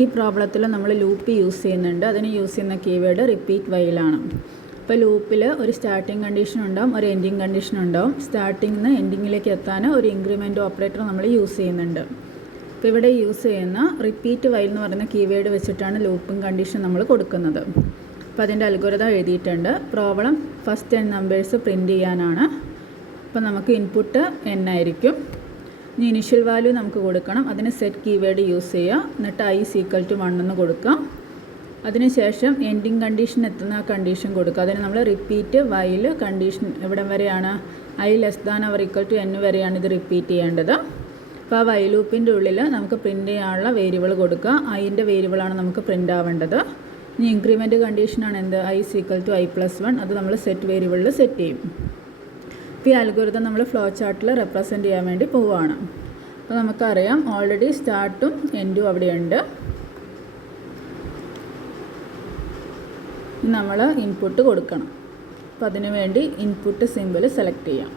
ഈ പ്രോബ്ലത്തിൽ നമ്മൾ loop use ചെയ്യുന്നുണ്ട്. അതിന് യൂസ് ചെയ്യുന്ന കീവേഡ് റിപ്പീറ്റ് വൈലാണ്. ഇപ്പോൾ ലൂപ്പിൽ ഒരു സ്റ്റാർട്ടിംഗ് കണ്ടീഷൻ ഉണ്ടാവും, ഒരു എൻഡിങ് കണ്ടീഷൻ ഉണ്ടാവും. സ്റ്റാർട്ടിംഗിൽ നിന്ന് എൻഡിങ്ങിലേക്ക് എത്താൻ ഒരു ഇൻക്രിമെൻറ്റ് ഓപ്പറേറ്റർ നമ്മൾ യൂസ് ചെയ്യുന്നുണ്ട്. ഇപ്പോൾ ഇവിടെ യൂസ് ചെയ്യുന്ന റിപ്പീറ്റ് വൈൽ എന്ന് പറയുന്ന കീവേഡ് വെച്ചിട്ടാണ് ലൂപ്പിംഗ് കണ്ടീഷൻ നമ്മൾ കൊടുക്കുന്നത്. അപ്പോൾ അതിൻ്റെ അൽഗോരിതം എഴുതിയിട്ടുണ്ട്. Problem first n numbers print ചെയ്യാനാണ്. അപ്പോൾ നമുക്ക് ഇൻപുട്ട് n ആയിരിക്കും. ഇനി ഇനിഷ്യൽ വാല്യൂ നമുക്ക് കൊടുക്കണം. അതിന് സെറ്റ് കീവേഡ് യൂസ് ചെയ്യുക. എന്നിട്ട് i = 1 എന്ന് കൊടുക്കാം. അതിനുശേഷം എൻഡിങ് കണ്ടീഷൻ എത്തുന്ന കണ്ടീഷൻ കൊടുക്കുക. അതിന് നമ്മൾ റിപ്പീറ്റ് വൈൽ കണ്ടീഷൻ എവിടം വരെയാണ്, i <= n വരെയാണ് ഇത് റിപ്പീറ്റ് ചെയ്യേണ്ടത്. അപ്പോൾ ആ വൈൽ ലൂപ്പിൻ്റെ ഉള്ളിൽ നമുക്ക് പ്രിൻറ്റ് ചെയ്യാനുള്ള വേരിയബിൾ കൊടുക്കുക. iൻ്റെ വേരിയബിളാണ് നമുക്ക് പ്രിൻ്റ് ആവേണ്ടത്. ഇനി ഇൻക്രിമെൻറ്റ് കണ്ടീഷനാണ് എന്ത്, i = i+1. അത് നമ്മൾ സെറ്റ് വേരിയബിളിൽ സെറ്റ് ചെയ്യും. ഇപ്പോൾ ഈ അൽഗോരിതം നമ്മൾ ഫ്ലോ ചാർട്ടിൽ റെപ്രസെൻറ്റ് ചെയ്യാൻ വേണ്ടി പോവുകയാണ്. അപ്പോൾ നമുക്കറിയാം ഓൾറെഡി സ്റ്റാർട്ടും എൻഡും അവിടെയുണ്ട്. നമ്മൾ ഇൻപുട്ട് കൊടുക്കണം. അപ്പോൾ അതിനു വേണ്ടി ഇൻപുട്ട് സിമ്പിൾ സെലക്ട് ചെയ്യാം.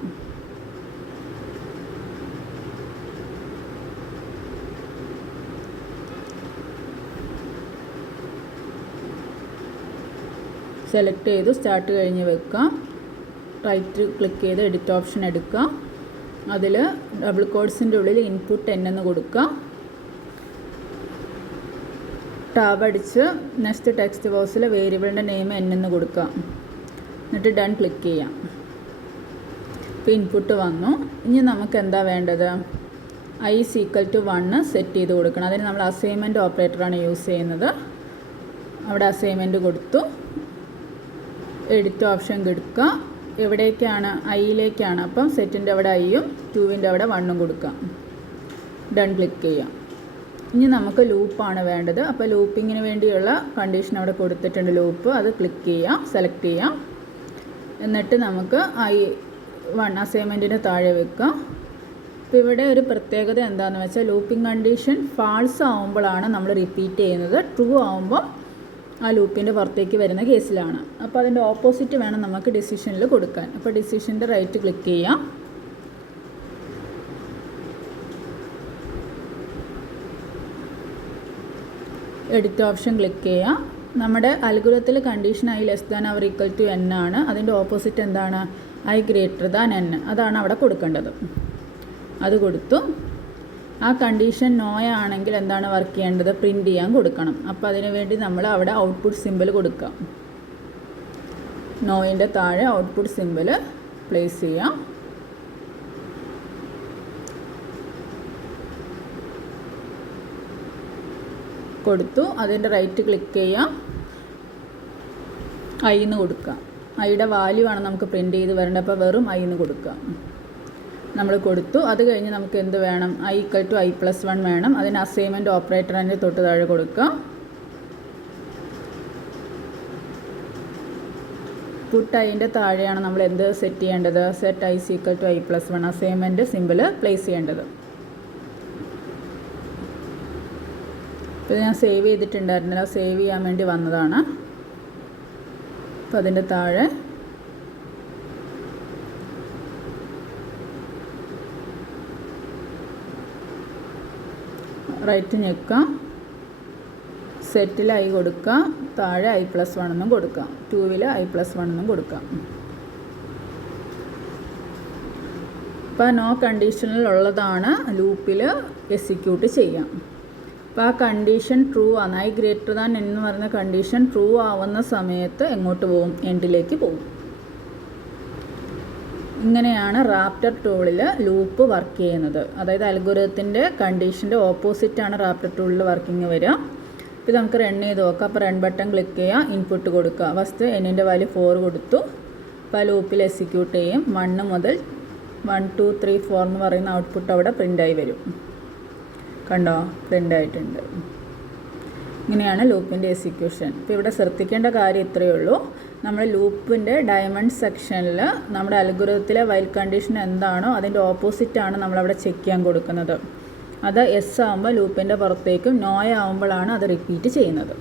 സെലക്ട് ചെയ്തു സ്റ്റാർട്ട് കഴിഞ്ഞ് വെക്കാം. റൈറ്റ് ക്ലിക്ക് ചെയ്ത് എഡിറ്റ് ഓപ്ഷൻ എടുക്കുക. അതിൽ ഡബിൾ കോഡ്സിൻ്റെ ഉള്ളിൽ ഇൻപുട്ട് n എന്ന് കൊടുക്കുക. ടാബ് അടിച്ച് നെക്സ്റ്റ് ടെക്സ്റ്റ് ബോക്സിൽ വേരിയബിളിൻ്റെ നെയിം n എന്ന് കൊടുക്കുക. എന്നിട്ട് ഡൺ ക്ലിക്ക് ചെയ്യാം. ഇപ്പോൾ ഇൻപുട്ട് വന്നു. ഇനി നമുക്ക് എന്താ വേണ്ടത്, i = 1 സെറ്റ് ചെയ്ത് കൊടുക്കണം. അതിന് നമ്മൾ അസൈൻമെൻറ്റ് ഓപ്പറേറ്ററാണ് യൂസ് ചെയ്യുന്നത്. അവിടെ അസൈൻമെൻറ്റ് കൊടുത്തു. എഡിറ്റ് ഓപ്ഷൻ കൊടുക്കുക. എവിടേക്കാണ്, ഐയിലേക്കാണ്. അപ്പം സെറ്റിൻ്റെ അവിടെ ഐയും 2ൻ്റെ അവിടെ 1ഉം കൊടുക്കാം. ഡൺ ക്ലിക്ക് ചെയ്യാം. ഇനി നമുക്ക് ലൂപ്പാണ് വേണ്ടത്. അപ്പോൾ ലൂപ്പിങ്ങിന് വേണ്ടിയുള്ള കണ്ടീഷൻ അവിടെ കൊടുത്തിട്ടുണ്ട്, ലൂപ്പ്. അത് ക്ലിക്ക് ചെയ്യാം, സെലക്ട് ചെയ്യാം. എന്നിട്ട് നമുക്ക് i1 അസൈൻമെൻറ്റിന് താഴെ വെക്കാം. അപ്പോൾ ഇവിടെ ഒരു പ്രത്യേകത എന്താണെന്ന് വെച്ചാൽ ലൂപ്പിംഗ് കണ്ടീഷൻ ഫാൾസ് ആവുമ്പോഴാണ് നമ്മൾ റിപ്പീറ്റ് ചെയ്യുന്നത്. ട്രൂ ആവുമ്പോൾ ആ ലൂപ്പിൻ്റെ പുറത്തേക്ക് വരുന്ന കേസിലാണ്. അപ്പോൾ അതിൻ്റെ ഓപ്പോസിറ്റ് വേണം നമുക്ക് ഡിസിഷനിൽ കൊടുക്കാൻ. അപ്പോൾ ഡിസിഷൻ്റെ റൈറ്റ് ക്ലിക്ക് ചെയ്യാം. എഡിറ്റ് ഓപ്ഷൻ ക്ലിക്ക് ചെയ്യാം. നമ്മുടെ അൽഗോരിതത്തിൽ കണ്ടീഷൻ i <= n ആണ്. അതിൻ്റെ ഓപ്പോസിറ്റ് എന്താണ്, i <= n. അതാണ് അവിടെ കൊടുക്കേണ്ടത്. അത് കൊടുത്തു. ആ കണ്ടീഷൻ നോ ആണെങ്കിൽ എന്താണ് വർക്ക് ചെയ്യേണ്ടത്, പ്രിൻറ്റ് ചെയ്യാൻ കൊടുക്കണം. അപ്പോൾ അതിനു വേണ്ടി നമ്മൾ അവിടെ ഔട്ട്പുട്ട് സിമ്പിൾ കൊടുക്കാം. നോയിൻ്റെ താഴെ ഔട്ട്പുട്ട് സിമ്പിൾ പ്ലേസ് ചെയ്യാം. കൊടുത്തു. അതിൻ്റെ റൈറ്റ് ക്ലിക്ക് ചെയ്യാം. i എന്ന് കൊടുക്കാം. ഐയുടെ വാല്യൂ ആണ് നമുക്ക് പ്രിൻറ്റ് ചെയ്ത് വരേണ്ടത്. അപ്പോൾ വെറും i എന്ന് കൊടുക്കാം. നമ്മൾ കൊടുത്തു. അത് കഴിഞ്ഞ് നമുക്ക് എന്ത് വേണം, i = i+1 വേണം. അതിന് അസൈൻമെൻറ്റ് ഓപ്പറേറ്റർ തന്നെ തൊട്ട് താഴെ കൊടുക്കുക. പുട്ട് ഐൻ്റെ താഴെയാണ് നമ്മൾ എന്ത് സെറ്റ് ചെയ്യേണ്ടത്, set i = i+1 assignment simple place ചെയ്യേണ്ടത്. ഇപ്പോൾ ഞാൻ സേവ് ചെയ്തിട്ടുണ്ടായിരുന്നില്ല, സേവ് ചെയ്യാൻ വേണ്ടി വന്നതാണ്. അപ്പോൾ അതിൻ്റെ താഴെ റൈറ്റ് ഞെക്കാം. സെറ്റിൽ i കൊടുക്കുക. താഴെ i+1 എന്നും കൊടുക്കാം. 2ൽ i+1 എന്നും കൊടുക്കാം. ഇപ്പോൾ നോ കണ്ടീഷനിൽ ഉള്ളതാണ് ലൂപ്പിൽ എക്സിക്യൂട്ട് ചെയ്യാം. അപ്പോൾ ആ കണ്ടീഷൻ ട്രൂ ആണ്. i <= n എന്ന് പറയുന്ന കണ്ടീഷൻ ട്രൂ ആവുന്ന സമയത്ത് എങ്ങോട്ട് പോകും, എൻഡിലേക്ക് പോകും. ഇങ്ങനെയാണ് റാപ്റ്റർ ടൂളിൽ ലൂപ്പ് വർക്ക് ചെയ്യുന്നത്. അതായത് അൽഗോരിതത്തിൻ്റെ കണ്ടീഷൻ്റെ ഓപ്പോസിറ്റാണ് റാപ്റ്റർ ടൂളിൽ വർക്കിംഗ് വരിക. ഇപ്പോൾ നമുക്ക് റൺ ചെയ്ത് നോക്കാം. അപ്പോൾ റൺ ബട്ടൺ ക്ലിക്ക് ചെയ്യുക, ഇൻപുട്ട് കൊടുക്കുക. ഫസ്റ്റ് n-ൻ്റെ വാല്യൂ 4 കൊടുത്തു. അപ്പോൾ ആ ലൂപ്പിൽ എക്സിക്യൂട്ട് ചെയ്യും. 1 മുതൽ 1 2 3 4 എന്ന് പറയുന്ന ഔട്ട്പുട്ട് അവിടെ പ്രിൻ്റായി വരും. കണ്ടോ, പ്രിൻ്റ് ആയിട്ടുണ്ട്. ഇങ്ങനെയാണ് ലൂപ്പിൻ്റെ എക്സിക്യൂഷൻ. ഇപ്പോൾ ഇവിടെ ശ്രദ്ധിക്കേണ്ട കാര്യം ഇത്രയേ ഉള്ളൂ. നമ്മൾ ലൂപ്പിൻ്റെ ഡയമണ്ട് സെക്ഷനിൽ നമ്മുടെ അൽഗോരിതത്തിലെ വൈൽ കണ്ടീഷൻ എന്താണോ അതിൻ്റെ ഓപ്പോസിറ്റാണ് നമ്മളവിടെ ചെക്ക് ചെയ്യാൻ കൊടുക്കുന്നത്. അത് എസ് ആകുമ്പോൾ ലൂപ്പിൻ്റെ പുറത്തേക്കും, നോ ആകുമ്പോഴാണ് അത് റിപ്പീറ്റ് ചെയ്യുന്നത്.